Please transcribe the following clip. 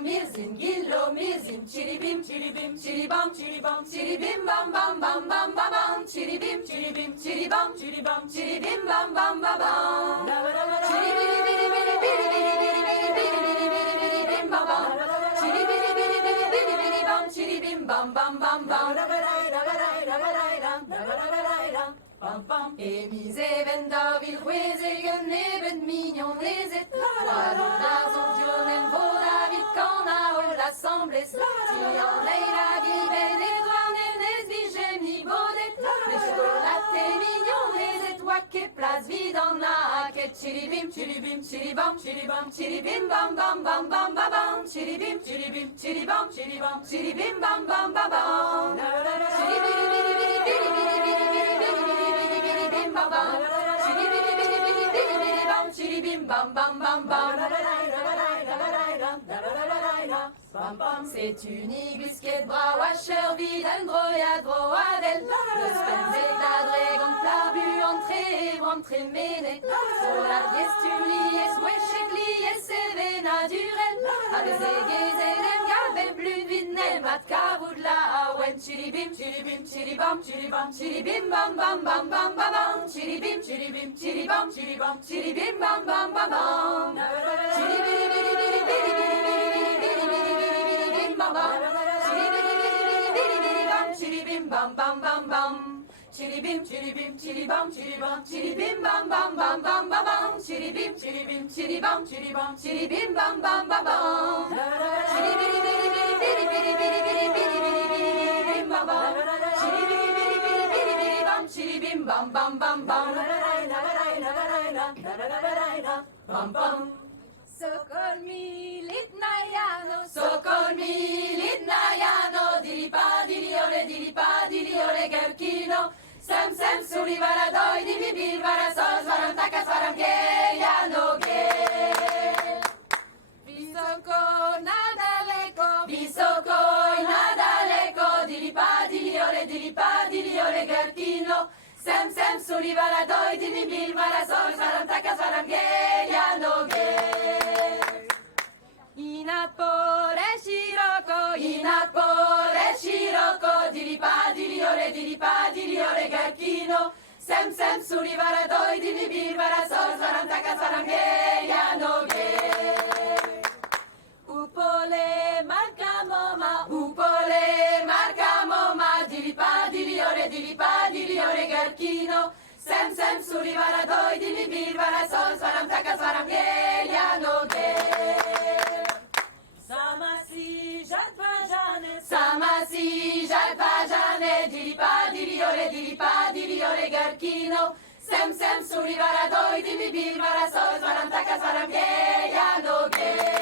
mirzin, chiribim, chiribam, chiribim, bam, bam, bam, bam, bam, bam, chiribim, chiribam, chiribim, bam, bam, bam, bam. Chiribim, bam, bam, bam, bam. Emis even da vil squezigen neben mignon les étoiles. Daar sont jonen voda vil kana ol l'assemblée. Tian leira given étoiles nes vigem ni bodet. Les chocolate mignon les étoiles que place vide en a. Que chiribim, chiribim, chiribam, chiribim, bam, bam, bam, bam, bam, bam. Chiribim, chiribam, chiribim, bam, bam, bam, bam. Bam bam bam bam. C'est une igusquette brawasher videndroya droadel. Le spenzet da dragon plabu entre mene. Sur la piestuli es weshekli es sevena durel. Avec zegezedem gaben plus vidnem at kavoudla awen. Chiribim chiribam chiribim bam bam bam bam bam bam. Chiribim chiribam chiribim bam bam bam bam. Chiribim bam bam bam bam. Chiribim chiribam chiribim bam bam bam bam bam bam. Chiribim chiribam chiribim bam bam bam bam. Chiribim bam bam bam bam. Bam bam. Sokol milit nayano, diliole gerkino, sem suli varadoi, divibil varasos, varam takas, varam geyano ge. Visoko nadaleko, diliole gerkino, sem suli varadoi, divibil varasos, varam takas, varam geyano ge. Inapore shiroko, diliole gerkino, sem suli varadoi, divibil varasos, varam takas, varam geyano ge. Upole marka moma, diliole gerkino, sem suli varadoi, divibil varasos, varam takas, varam geyano ge. Samasi jadvajane, diliole gerkino, sem suli varadoi, divibil varasos, varam takas, varam geyano ge.